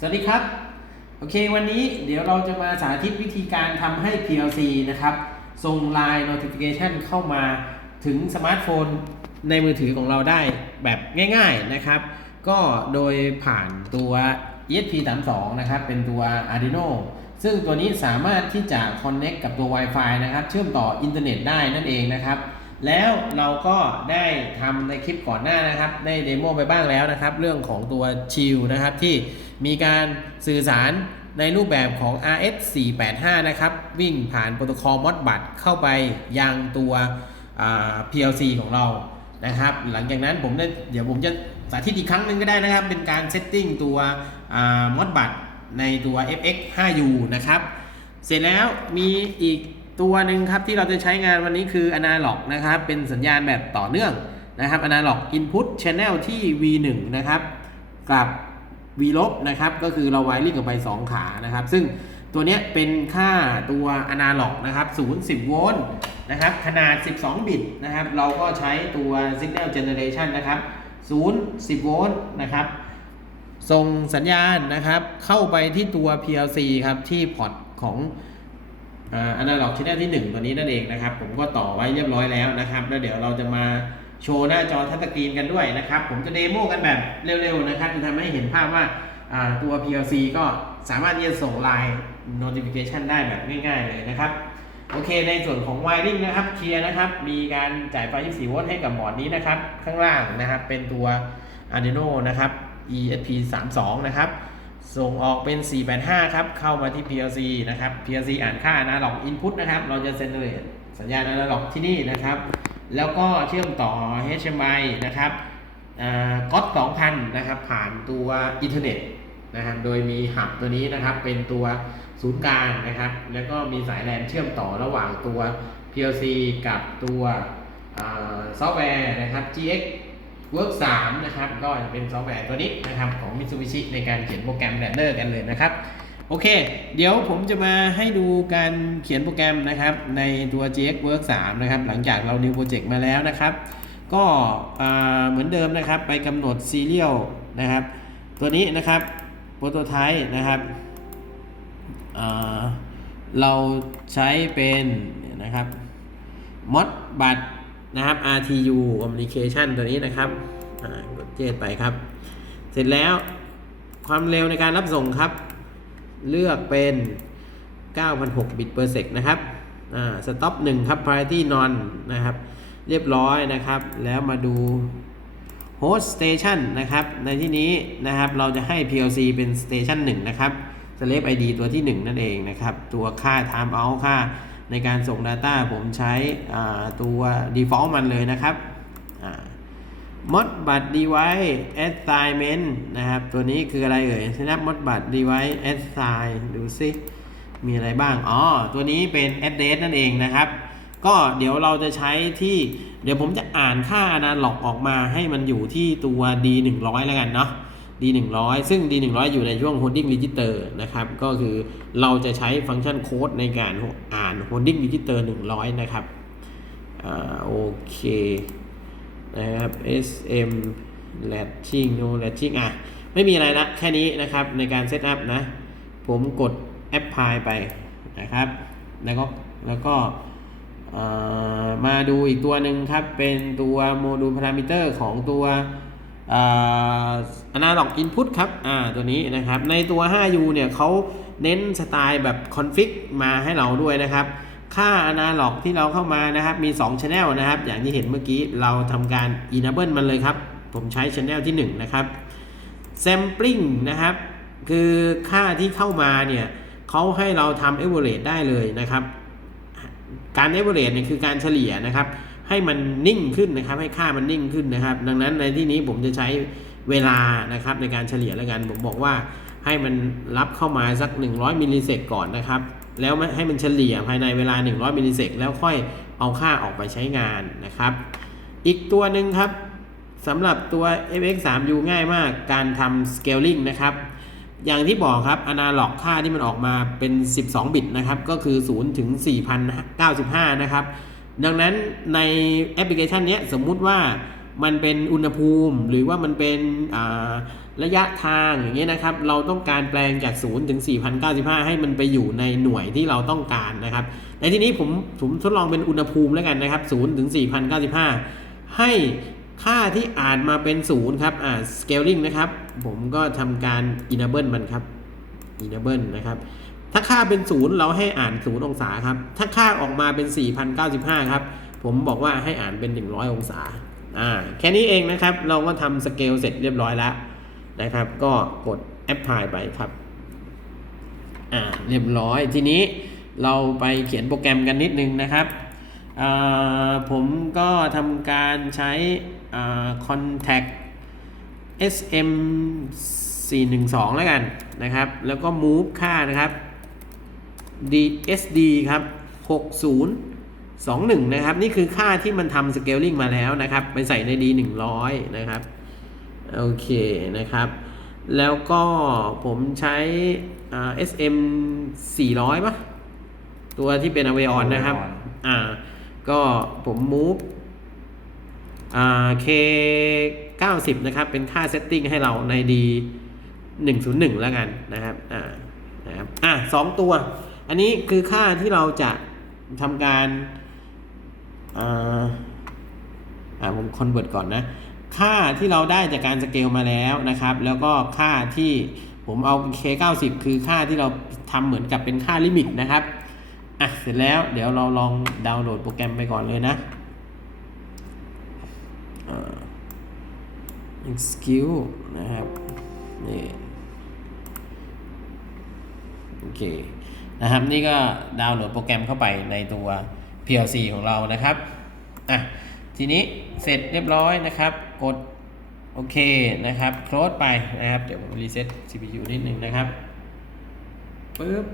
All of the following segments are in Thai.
สวัสดีครับ โอเควันนี้เดี๋ยวเราจะมาสาธิตวิธีการทำให้ PLC นะครับ ส่ง Line Notification เข้ามาถึงสมาร์ทโฟนในมือถือของเราได้แบบง่าย ๆนะครับ ก็โดยผ่านตัว ESP32 นะครับ เป็นตัว Arduino ซึ่งตัวนี้สามารถที่จะ Connect กับตัว Wi-Fi นะครับ เชื่อมต่ออินเทอร์เน็ตได้นั่นเองนะครับแล้วเราก็ได้ทำในคลิปก่อนหน้านะครับ ได้เดโมไปบ้างแล้วนะครับ เรื่องของตัวชิลนะครับที่ มีการสื่อสารในรูปแบบของ RS485 นะครับ วิ่งผ่านโปรโตคอล Modbus เข้าไปยังตัว PLC ของเรานะครับ หลังจากนั้นผมได้เดี๋ยวผมจะสาธิตอีกครั้งหนึ่งก็ได้นะครับ เป็นการเซตติ้งตัวอ่า Modbus ในตัว FX5U นะครับ เสร็จแล้วมีอีกตัวหนึ่งครับที่เราจะใช้งานวันนี้คือ Analog นะครับ เป็นสัญญาณแบบต่อเนื่องนะครับ Analog Input Channel ที่ V1 นะครับกับ V ลบนะครับก็คือเราไวริ่งออกไป 2 ขานะครับ ซึ่งตัวนี้เป็นค่าตัว Analog นะครับ0 10 โวลต์นะครับ ขนาด 12 บิตนะครับ เราก็ใช้ตัว Signal Generation นะครับ0 10 โวลต์นะครับส่งสัญญาณนะครับเข้าไปที่ตัว PLC ครับที่พอร์ตของอนาล็อกชแนลที่ 1 ตัวนี้นั่นเองนะครับ ผมก็ต่อไว้เรียบร้อยแล้วนะครับ แล้วเดี๋ยวเราจะมา โชว์หน้าจอทัชสกรีนกันด้วยนะครับ ผมจะเดโมกันแบบเร็วๆนะครับ จะทำให้เห็นภาพว่าตัว PLC ก็สามารถที่จะส่ง Line Notification ได้แบบง่าย ๆ เลยนะครับ โอเคในส่วนของ wiring นะครับเคลียร์นะครับ มีการจ่ายไฟ 24 โวลต์ให้กับบอร์ดนี้นะครับ ข้างล่างนะครับเป็นตัว Arduino นะครับ ESP32 นะครับส่งออกเป็น 485 ครับ เข้ามาที่ PLC นะครับ PLC อ่านค่า analog input นะครับ เราจะ generate สัญญาณ analog ที่นี่นะครับ แล้วก็เชื่อมต่อ HMI นะครับก๊อต2,000 นะครับ ผ่านตัวอินเทอร์เน็ตนะครับ โดยมีหับตัวนี้นะครับ เป็นตัวศูนย์กลางนะครับ แล้วก็มีสายแลนเชื่อมต่อระหว่างตัว PLC กับตัวซอฟต์แวร์นะครับ GX Work 3 นะครับ ก็จะเป็นซอฟต์แวร์ตัวนี้นะครับ ของ Mitsubishi ในการเขียนโปรแกรม Ladder กันเลยนะครับ โอเค เดี๋ยวผมจะมาให้ดูการเขียนโปรแกรมนะครับ ในตัว GX Work 3 นะครับ หลังจากเรา new project มาแล้วนะครับ ก็เหมือนเดิมนะครับ ไปกำหนด serial นะครับ ตัวนี้นะครับ prototype นะครับเราใช้เป็นนะครับ mod bus นะครับ RTU communication ตัวนี้นะครับกดเจดไปครับ เสร็จแล้วความเร็วในการรับส่งครับ เลือกเป็น 9,006 บิต per sec นะครับ อ่า stop 1 ครับ priority none นะครับ เรียบร้อยนะครับ แล้วมาดู host station นะครับ ในที่นี้นะครับ เราจะให้ PLC เป็น station 1 นะครับ slave ID ตัวที่ 1 นั่นเองนะครับ ตัวค่า time out ค่าในการส่ง Data ผมใช้อ่าตัว default มันเลยนะครับ Modbus device assignment นะครับ ตัวนี้คืออะไรเอ่ย Snap Modbus device assign ดูซิมีอะไรบ้าง อ๋อ ตัวนี้เป็น address นั่นเองนะครับ ก็เดี๋ยวเราจะใช้ที่ เดี๋ยวผมจะอ่านค่า analog ออกมาให้มันอยู่ที่ตัว D 100แล้วกันเนาะ D 100ซึ่ง D 100อยู่ในช่วง holding register นะครับ ก็คือเราจะใช้ฟังก์ชันโค้ดในการอ่าน holding register 100 นะครับ อ่า โอเค นะครับ SM latching no latching อะ ไม่มีอะไรละแค่นี้นะครับในการเซตอัพนะ ผมกด apply ไปนะครับ แล้วก็แล้วก็มาดูอีกตัวหนึ่งครับ เป็นตัวโมดูลพารามิเตอร์ของตัวอ่อ analog input ครับอ่าตัวนี้นะครับ ในตัว 5U เนี่ยเขาเน้นสไตล์แบบ config มาให้เราด้วยนะครับ ค่า analog ที่เราเข้ามานะครับ มี2 channel นะครับ อย่างที่เห็นเมื่อกี้เราทำการ enable มันเลยครับ ผมใช้ channel ที่ 1 นะครับ sampling นะครับ คือค่าที่เข้ามาเนี่ยเขาให้เราทำ average ได้เลยนะครับ การ average เนี่ยคือการเฉลี่ยนะครับ ให้มันนิ่งขึ้นนะครับ ให้ค่ามันนิ่งขึ้นนะครับ ดังนั้นในที่นี้ผมจะใช้เวลานะครับในการเฉลี่ยแล้วกัน ผมบอกว่าให้มันรับเข้ามาสัก 100มิลลิเซกก่อนนะครับ แล้วให้มันเฉลี่ยภายในเวลา 100มิลลิเซกแล้วค่อยเอาค่าออกไปใช้งานนะครับ อีกตัวหนึ่งครับสำหรับตัว FX3U ง่ายมากการทำ scaling นะครับ อย่างที่บอกครับ analog ค่าที่มันออกมาเป็น 12 บิตนะครับ ก็คือ 0 ถึง 4095 นะครับ ดังนั้นในแอปพลิเคชันนี้สมมุติว่ามันเป็นอุณหภูมิหรือว่ามันเป็นอ่า ระยะทางอย่างเงี้ยนะครับ เราต้องการแปลงจาก 0 ถึง 4,095 ให้มันไปอยู่ในหน่วยที่เราต้องการนะครับ ในที่นี้ผมผมทดลองเป็นอุณหภูมิแล้วกันนะครับ 0 ถึง 4,095 ให้ค่าที่อ่านมาเป็น 0 ครับ อ่า scaling นะครับ ผมก็ทำการ enable มันครับ enable นะครับ ถ้าค่าเป็น 0 เราให้อ่าน 0 องศาครับ ถ้าค่าออกมาเป็น 4,095 ครับ ผมบอกว่าให้อ่านเป็น 100 องศา อ่า แค่นี้เองนะครับ เราก็ทำสเกลเสร็จเรียบร้อยแล้ว นะครับ ก็กด apply ไปครับ อ่า เรียบร้อย ทีนี้เราไปเขียนโปรแกรมกันนิดนึงนะครับผมก็ทำการใช้อ่า contact sm 412 แล้วกันนะครับ แล้วก็ move ค่านะครับ dsd ครับ 6021 นะครับ นี่คือค่าที่มันทำ scaling มาแล้วนะครับ ไปใส่ใน d 100 นะครับ โอเคนะครับ แล้วก็ผมใช้อ่า sm 400ป่ะ ตัวที่เป็น a v e o n นะครับ อ่า ก็ผม move อ่า k 90 นะครับ เป็นค่า setting ให้เราใน d 101 แล้วกันนะครับ อ่า นะครับ อะสองตัว อันนี้คือค่าที่เราจะทำการ อ่า อ่า ผม convert ก่อนนะ ค่าที่เราได้จากการสเกลมาแล้วนะครับ แล้วก็ค่าที่ผมเอา k90 คือค่าที่เราทำเหมือนกับเป็นค่าลิมิตนะครับอะเสร็จแล้วเดี๋ยวเราลองดาวน์โหลดโปรแกรมไปก่อนเลยนะอ่า skill นะครับนี่โอเคนะครับนี่ก็ดาวน์โหลดโปรแกรมเข้าไปในตัว PLC ของเรานะครับอะ ทีนี้เสร็จเรียบร้อยนะครับ กดโอเคนะครับ close ไปนะครับ เดี๋ยวผมรีเซ็ต CPU นิดนึงนะครับปึ๊บ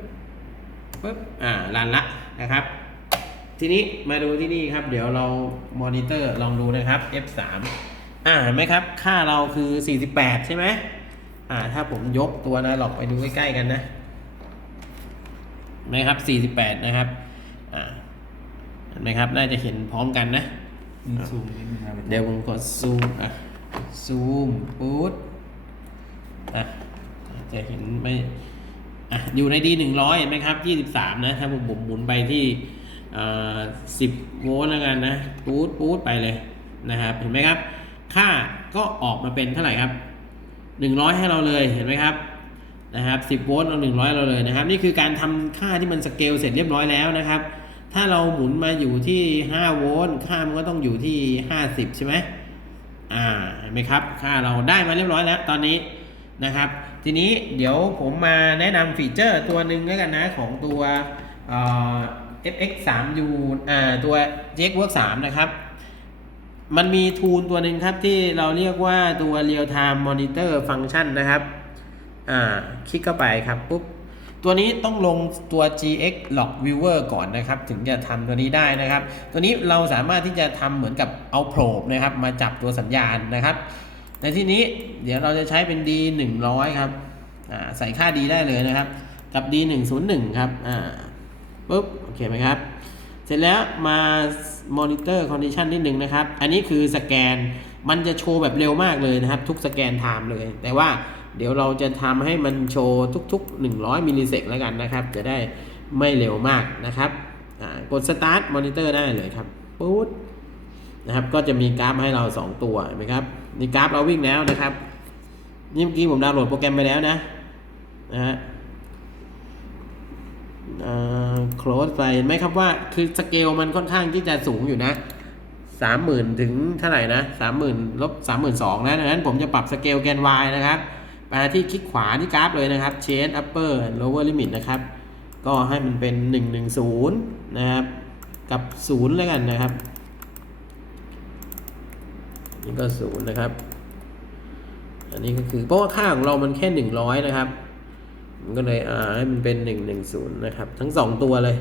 ปึ๊บอ่ารันละนะครับ ทีนี้มาดูที่นี่ครับ เดี๋ยวเรามอนิเตอร์ลองดูนะครับ F3 อ่าเห็นไหมครับ ค่าเราคือ 48 ใช่ไหมอ่า ถ้าผมยกตัวนะหลอกไปดูใกล้ๆกันนะนะครับ 48 นะครับ อ่าเห็นไหมครับ น่าจะเห็นพร้อมกันนะ ซูมนิดนึงครับเดี๋ยวผมกดซูมอะซูมปุ๊บอะจะเห็นไม่อะอยู่ในดีหนึ่งร้อยเห็นไหมครับยี่สิบสามนะถ้าผมผมหมุนไปที่อ่าสิบโวลต์แล้วกันนะปูดปูดไปเลยนะครับเห็นไหมครับ ค่าก็ออกมาเป็นเท่าไหร่ครับหนึ่งร้อยให้เราเลยเห็นไหมครับนะครับสิบโวลต์เอาหนึ่งร้อยเราเลยนะครับ นี่คือการทำค่าที่มันสเกลเสร็จเรียบร้อยแล้วนะครับ ถ้าเราหมุนมาอยู่ที่ห้าโวลต์ค่ามันก็ต้องอยู่ที่ห้าสิบใช่ไหมอ่าเห็นไหมครับ ค่าเราได้มาเรียบร้อยแล้วตอนนี้นะครับ ทีนี้เดี๋ยวผมมาแนะนำฟีเจอร์ตัวหนึ่งแล้วกันนะ ของตัว FX3U อ่าตัว JXWork 3นะครับ มันมีทูลตัวหนึ่งครับที่เราเรียกว่าตัว Real Time Monitor Function นะครับ อ่า คลิกเข้าไปครับปุ๊บ ตัวนี้ต้องลงตัว GX Log Viewer ก่อนนะครับ ถึงจะทำตัวนี้ได้นะครับ ตัวนี้เราสามารถที่จะทำเหมือนกับเอาโ r o b นะครับ มาจับตัวสัญญาณนะครับ ในที่นี้เดี๋ยวเราจะใช้เป็น D 100ครับใส่ค่า D ได้เลยนะครับ กับ D 101ครับอ่าปุ๊บโอเคไหมครับ เสร็จแล้วมา monitor condition นิดนึงนะครับ อันนี้คือสแกนมันจะโชว์แบบเร็วมากเลยนะครับ ทุกสแกนไทม์เลย แต่ว่า เดี๋ยวเราจะทำให้มันโชว์ทุก ๆ 100 มิลลิเซกแล้วกันนะครับ จะได้ไม่เร็วมากนะครับอ่ากด start monitor ได้เลยครับปุ๊บนะครับ ก็จะมีกราฟให้เรา 2 ตัวเห็นไหมครับนี่กราฟเราวิ่งแล้วนะครับนี่เมื่อกี้ผมดาวน์โหลดโปรแกรมไปแล้วนะนะฮะโคลสไปเห็นไหมครับว่าคือสเกลมันค่อนข้างที่จะสูงอยู่นะสามหมื่นถึงเท่าไหร่นะสามหมื่นลบสามหมื่นสองนะดังนั้นผมจะปรับสเกลแกน y นะครับ มาที่คลิกขวาที่กราฟเลยนะครับ change upper and lower limit นะครับ ก็ให้มันเป็นหนึ่งหนึ่งศูนย์นะครับ กับศูนย์แล้วกันนะครับ นี่ก็ศูนย์นะครับ อันนี้ก็คือเพราะว่าค่าของเรามันแค่หนึ่งร้อยนะครับ มันก็เลยอ่าให้มันเป็นหนึ่งหนึ่งศูนย์นะครับ ทั้งสองตัวเลย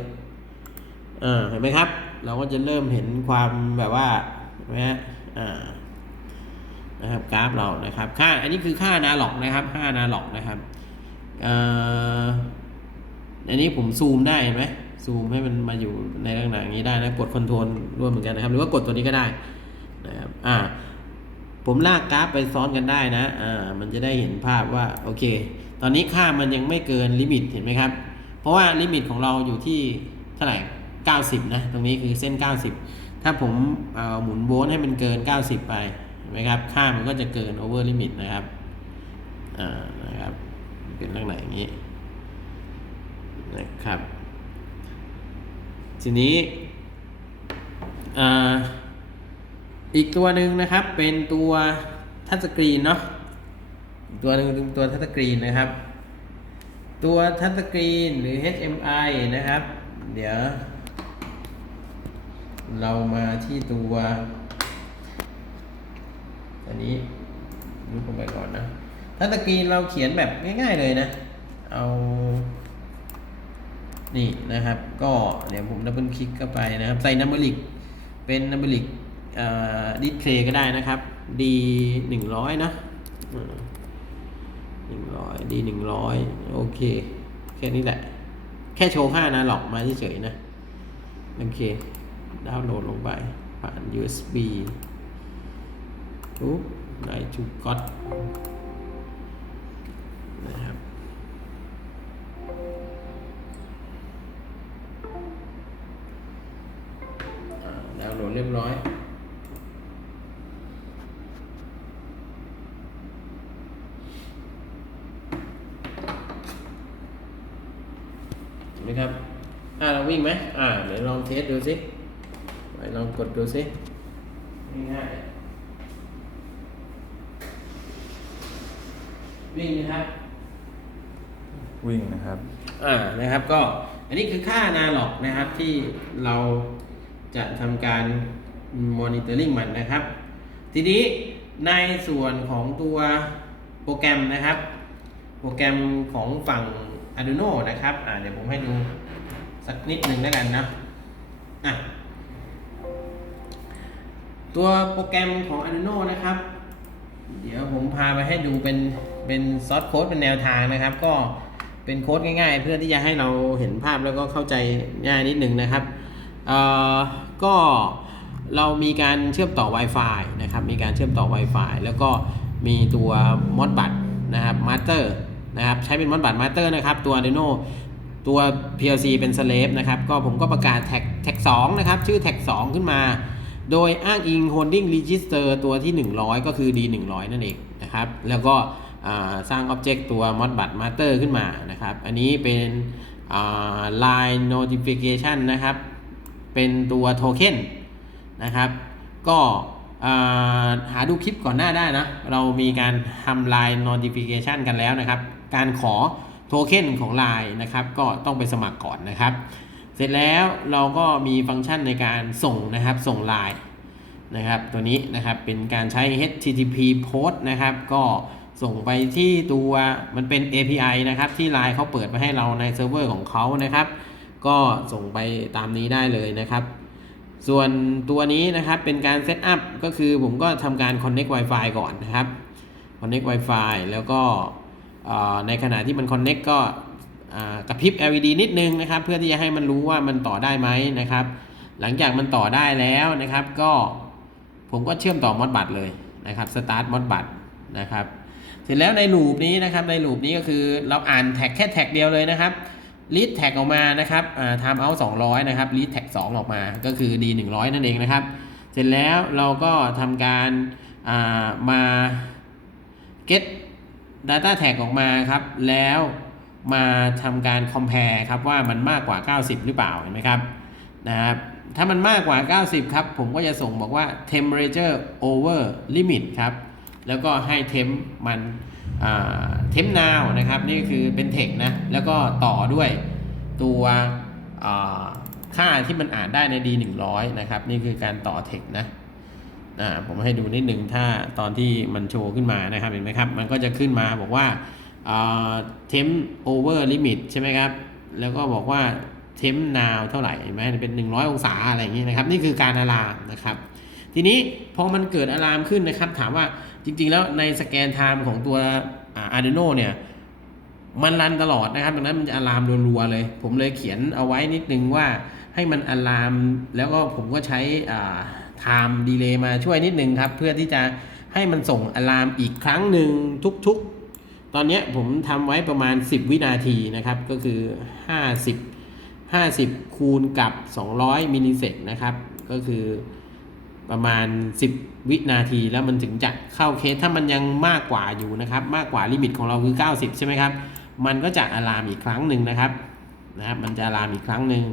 อ่าเห็นไหมครับ เราก็จะเริ่มเห็นความแบบว่าเห็นไหมฮะอ่า นะครับกราฟเรานะครับค่าอันนี้คือค่านาล็อกนะครับค่านาล็อกนะครับอันนี้ผมซูมได้เห็นไหมซูมให้มันมาอยู่ในลักษณะนี้ได้นะกดคอนโทรลร่วมเหมือนกันนะครับ หรือว่ากดตัวนี้ก็ได้นะครับอ่าผมลากกราฟไปซ้อนกันได้นะอ่ามันจะได้เห็นภาพว่าโอเค ตอนนี้ค่ามันยังไม่เกินลิมิตเห็นไหมครับ เพราะว่าลิมิตของเราอยู่ที่เท่าไหร่90นะตรงนี้คือเส้น 90 ถ้าผมเอ่อหมุนโวลต์ให้มันเกิน 90 ไป ไหมครับ ค่ามันก็จะเกินโอเวอร์ลิมิตนะครับอ่านะครับเป็นลักษณะอย่างนี้นะครับ ทีนี้อ่าอีกตัวหนึ่งนะครับเป็นตัวทัชสกรีนเนาะตัวหนึ่งตัวทัชสกรีนนะครับ ตัวทัชสกรีนหรือ HMI นะครับ เดี๋ยว เรามาที่ตัว อันนี้ลุกลงไปก่อนนะทัชสกรีนเราเขียนแบบง่าย ๆเลยนะ เอา นี่นะครับ ก็เดี๋ยวผมดับเบิลคลิกเข้าไปนะครับ ใส่นัมเบอริก เป็นนัมเบอริกดิสเพลย์ก็ได้นะครับ D หนึ่งร้อยนะหนึ่งร้อย D หนึ่งร้อยโอเค แค่นี้แหละ แค่โชว์ค่านะหลอกมาเฉยๆนะ โอเค ดาวน์โหลดลงไปผ่าน USB ปุ๊บได้จุก็อตนะครับดาวน์โหลดเรียบร้อยเห็นไหมครับ อ่าเราวิ่งไหมอ่า เดี๋ยวลองเทสดูสิไปลองกดดูสิง่ายๆ วิ่งนะครับ วิ่งนะครับ อ่านะครับก็อันนี้คือค่านาหลอกนะครับที่เราจะทำการมอนิเตอร์ลิงมันนะครับ ทีนี้ในส่วนของตัวโปรแกรมนะครับ โปรแกรมของฝั่ง Arduino นะครับอ่าเดี๋ยวผมให้ดูสักนิดหนึ่งแล้วกันนะอะตัวโปรแกรมของ Arduino นะครับ เดี๋ยวผมพาไปให้ดูเป็น เป็นซอสโค้ดเป็นแนวทางนะครับ ก็เป็นโค้ดง่ายๆ เพื่อที่จะให้เราเห็นภาพแล้วก็เข้าใจง่ายนิดนึงนะครับเอ่อก็เรามีการเชื่อมต่อ Wi-Fi นะครับ มีการเชื่อมต่อ Wi-Fi แล้วก็มีตัวมอดบัตนะครับมาสเตอร์นะครับ ใช้เป็นมอดบัตมาสเตอร์นะครับ ตัว Arduino ตัว PLC เป็น slave นะครับ ก็ผมก็ประกาศแท็กแท็ก2นะครับ ชื่อแท็ก 2 ขึ้นมา โดยอ้างอิง holding register ตัวที่ 100 ก็คือ D 100 นั่นเองนะครับ แล้วก็ สร้าง object ตัว modbus master ขึ้นมานะครับ อันนี้เป็น line notification นะครับ เป็นตัวโทเค็นนะครับ ก็หาดูคลิปก่อนหน้าได้นะ เรามีการทำ line notification กันแล้วนะครับ การขอโทเค็นของ line นะครับ ก็ต้องไปสมัครก่อนนะครับ เสร็จแล้วเราก็มีฟังก์ชันในการส่งนะครับ ส่งไลน์นะครับ ตัวนี้นะครับ เป็นการใช้ HTTP post นะครับ ก็ ส่งไปที่ตัวมันเป็น API นะครับ ที่ Line เขาเปิดมาให้เราในเซิร์ฟเวอร์ของเขานะครับ ก็ส่งไปตามนี้ได้เลยนะครับ ส่วนตัวนี้นะครับเป็นการเซตอัพก็คือผมก็ทำการ Connect Wi-Fi ก่อนนะครับ Connect Wi-Fi แล้วก็ในขณะที่มัน Connect ก็กระพริบ LED นิดนึงนะครับ เพื่อที่จะให้มันรู้ว่ามันต่อได้ไหมนะครับ หลังจากมันต่อได้แล้วนะครับ ก็ผมก็เชื่อมต่อมอดบัตเลยนะครับ Start มอดบัตนะครับ เสร็จแล้วในลูปนี้นะครับในลูปนี้ก็คือเราอ่านแท็กแค่แท็กเดียวเลยนะครับรีดแท็กออกมานะครับอ่า time out 200นะครับรีดแท็ก2องออกมาก็คือ d 100นั่นเองนะครับ เสร็จแล้วเราก็ทำการามา get data tag ออกมาครับ แล้วมาทำการ compare ครับว่ามันมากกว่า 90 หรือเปล่าเห็นไหมครับนะครับ ถ้ามันมากกว่า 90 ครับ ผมก็จะส่งบอกว่า temperature over limit ครับ แล้วก็ให้ temp มันอ่า temp now นะครับ นี่คือเป็น text นะแล้วก็ต่อด้วยตัวค่าที่มันอ่านได้ใน d 100นะครับ นี่คือการต่อ text นะผมให้ดูนิดหนึ่งถ้าตอนที่มันโชว์ขึ้นมานะครับเห็นไหมครับ มันก็จะขึ้นมาบอกว่าอ่า temp over limit ใช่ไหมครับ แล้วก็บอกว่า temp now เท่าไหร่เห็นไหมเป็น 100 องศาอะไรอย่างนี้นะครับ นี่คือการอะลามนะครับ ทีนี้พอมันเกิดอะลามขึ้นนะครับ ถามว่า จริง ๆ แล้วในสแกนไทม์ของตัวอา Arduino เนี่ยมันรันตลอดนะครับดังนั้นมันจะอะลามรัวๆเลย ผมเลยเขียนเอาไว้นิดนึงว่าให้มันอะลามแล้วก็ผมก็ใช้อ่า time delay มาช่วยนิดนึงครับ เพื่อที่จะให้มันส่งอะลามอีกครั้งหนึ่งทุกๆ ตอนนี้ผมทำไว้ประมาณ 10 วินาทีนะครับ ก็คือ 50 50 คูณกับ 200 มิลลิเซกนะครับ ก็คือ ประมาณ 10 วินาทีแล้วมันถึงจะเข้าเคสถ้ามันยังมากกว่าอยู่นะครับ มากกว่าลิมิตของเราคือ 90 ใช่ไหมครับ มันก็จะอะลามอีกครั้งหนึ่งนะครับนะครับ มันจะอะลามอีกครั้งหนึ่ง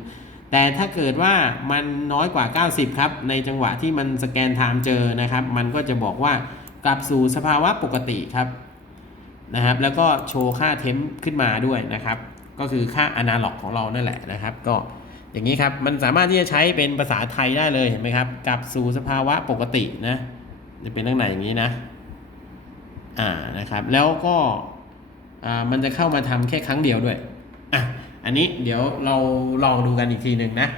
แต่ถ้าเกิดว่ามันน้อยกว่า 90 ครับ ในจังหวะที่มันสแกนไทม์เจอนะครับ มันก็จะบอกว่ากลับสู่สภาวะปกติครับนะครับ แล้วก็โชว์ค่าเทมขึ้นมาด้วยนะครับ ก็คือค่าอนาล็อกของเรานั่นแหละนะครับ ก็ อย่างนี้ครับมันสามารถที่จะใช้เป็นภาษาไทยได้เลยเห็นไหมครับกลับสู่สภาวะปกตินะจะเป็นลักษณะอย่างนี้นะอ่านะครับ แล้วก็อ่ามันจะเข้ามาทำแค่ครั้งเดียวด้วยอะอันนี้เดี๋ยวเราลองดูกันอีกทีหนึ่งนะ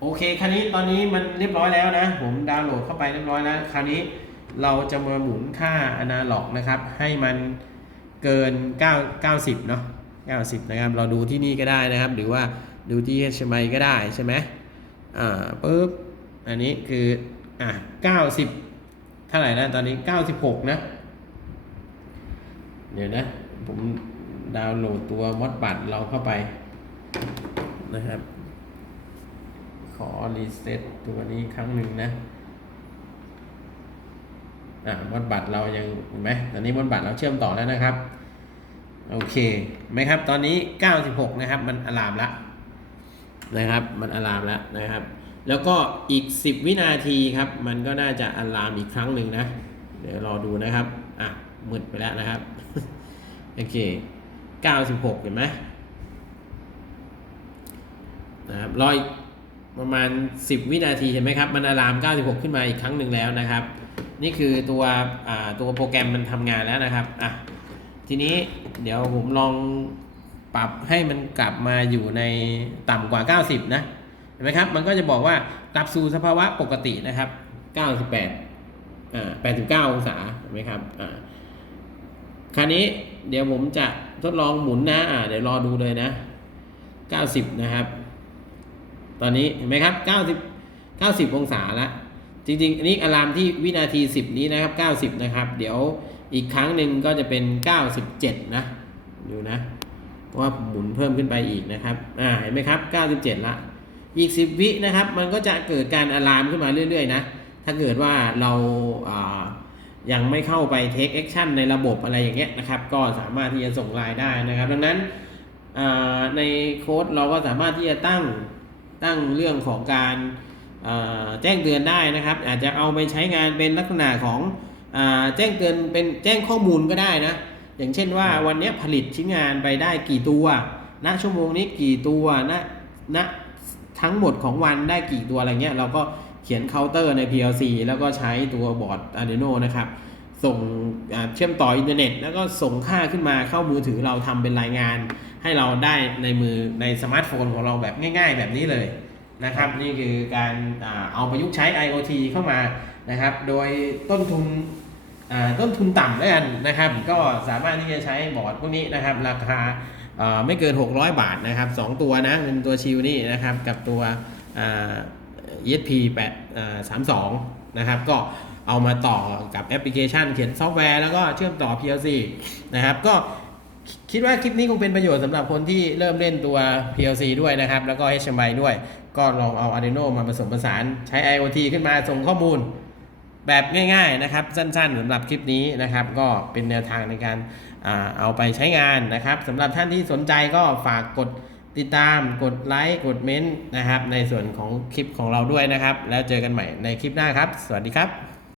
โอเคคราวนี้ตอนนี้มันเรียบร้อยแล้วนะ ผมดาวน์โหลดเข้าไปเรียบร้อยแล้วคราวนี้เราจะมาหมุนค่าอนาล็อกนะครับ ให้มันเกิน 9 90 เนาะ90 นะครับ เราดูที่นี่ก็ได้นะครับ หรือว่า ดูที่ HMI ก็ได้ใช่ไหมอ่าปุ๊บ อันนี้คือ อะ90 เท่าไหร่นะ ตอนนี้ 96 นะ เดี๋ยวนะ ผมดาวน์โหลดตัวมอดบัตเราเข้าไปนะครับ ขอรีเซ็ตตัวนี้ครั้งหนึ่งนะ อ่ามอดบัตเรายังเห็นไหมตอนนี้มอดบัตเราเชื่อมต่อแล้วนะครับ โอเคไหมครับ ตอนนี้ 96 นะครับ มันอลามละ นะครับ มันอะลามแล้วนะครับ แล้วก็อีก 10 วินาทีครับ มันก็น่าจะอะลามอีกครั้งหนึ่งนะ เดี๋ยวรอดูนะครับ อะมืดไปแล้วนะครับ โอเค 96 เห็นไหมนะครับรออีกประมาณ 10 วินาทีเห็นไหมครับ มันอะลาม 96 ขึ้นมาอีกครั้งหนึ่งแล้วนะครับ นี่คือตัวอ่าตัวโปรแกรมมันทำงานแล้วนะครับ อะ ทีนี้เดี๋ยวผมลอง ปรับให้มันกลับมาอยู่ในต่ำกว่า 90 นะเห็นไหมครับ มันก็จะบอกว่ากลับสู่สภาวะปกตินะครับ 98อ่า89 องศาเห็นไหมครับอ่าคราวนี้เดี๋ยวผมจะทดลองหมุนนะอ่าเดี๋ยวรอดูเลยนะ 90 นะครับ ตอนนี้เห็นไหมครับ 90 90 องศาละจริงๆ อันนี้อะลามที่วินาที 10 นี้นะครับ 90 นะครับ เดี๋ยวอีกครั้งหนึ่งก็จะเป็น 97 นะ ดูนะ เพราะว่าหมุนเพิ่มขึ้นไปอีกนะครับ อ่า เห็นไหมครับ 97 ละ อีก 10 วินะครับ มันก็จะเกิดการอะลามขึ้นมาเรื่อยๆนะ ถ้าเกิดว่าเราอ่ายังไม่เข้าไป take action ในระบบอะไรอย่างเงี้ยนะครับ ก็สามารถที่จะส่งไลน์ได้นะครับ ดังนั้นอ่าในโค้ดเราก็สามารถที่จะตั้งตั้งเรื่องของการแจ้งเตือนได้นะครับ อาจจะเอาไปใช้งานเป็นลักษณะของอแจ้งเตือนเป็นแจ้งข้อมูลก็ได้นะ อย่างเช่นว่าวันเนี้ยผลิตชิ้นงานไปได้กี่ตัว ณ ชั่วโมงนี้กี่ตัว ณ ณ ทั้งหมดของวันได้กี่ตัวอะไรเงี้ย เราก็เขียนเคาน์เตอร์ใน PLC แล้วก็ใช้ตัวบอร์ด Arduino นะครับ ส่งอ่าเชื่อมต่ออินเทอร์เน็ต แล้วก็ส่งค่าขึ้นมาเข้ามือถือเราทำเป็นรายงาน ให้เราได้ในมือในสมาร์ทโฟนของเราแบบง่าย ๆ แบบนี้เลยนะครับ นี่คือการอ่าเอาประยุกต์ใช้ IoT เข้ามานะครับ โดยต้นทุนอ่า ต้นทุนต่ำแล้วกันนะครับ ก็สามารถที่จะใช้บอร์ดพวกนี้นะครับ ราคาไม่เกิน 600 บาทนะครับ 2 ตัวนะเป็นตัวชิวนี่นะครับ กับตัว ESP 8อ่า32 นะครับ ก็เอามาต่อกับแอปพลิเคชัน เขียนซอฟต์แวร์แล้วก็เชื่อมต่อ PLC นะครับ ก็คิดว่าคลิปนี้คงเป็นประโยชน์สำหรับคนที่เริ่มเล่นตัว PLC ด้วยนะครับ แล้วก็ HMI ด้วย ก็ลองเอา Arduino มาผสมผสานใช้ IoT ขึ้นมาส่งข้อมูล แบบง่ายๆนะครับสั้นๆสำหรับคลิปนี้นะครับ ก็เป็นแนวทางในการเอาไปใช้งานนะครับสำหรับท่านที่สนใจก็ฝากกดติดตามกดไลค์กดเม้นต์นะครับ ในส่วนของคลิปของเราด้วยนะครับ แล้วเจอกันใหม่ในคลิปหน้าครับ สวัสดีครับ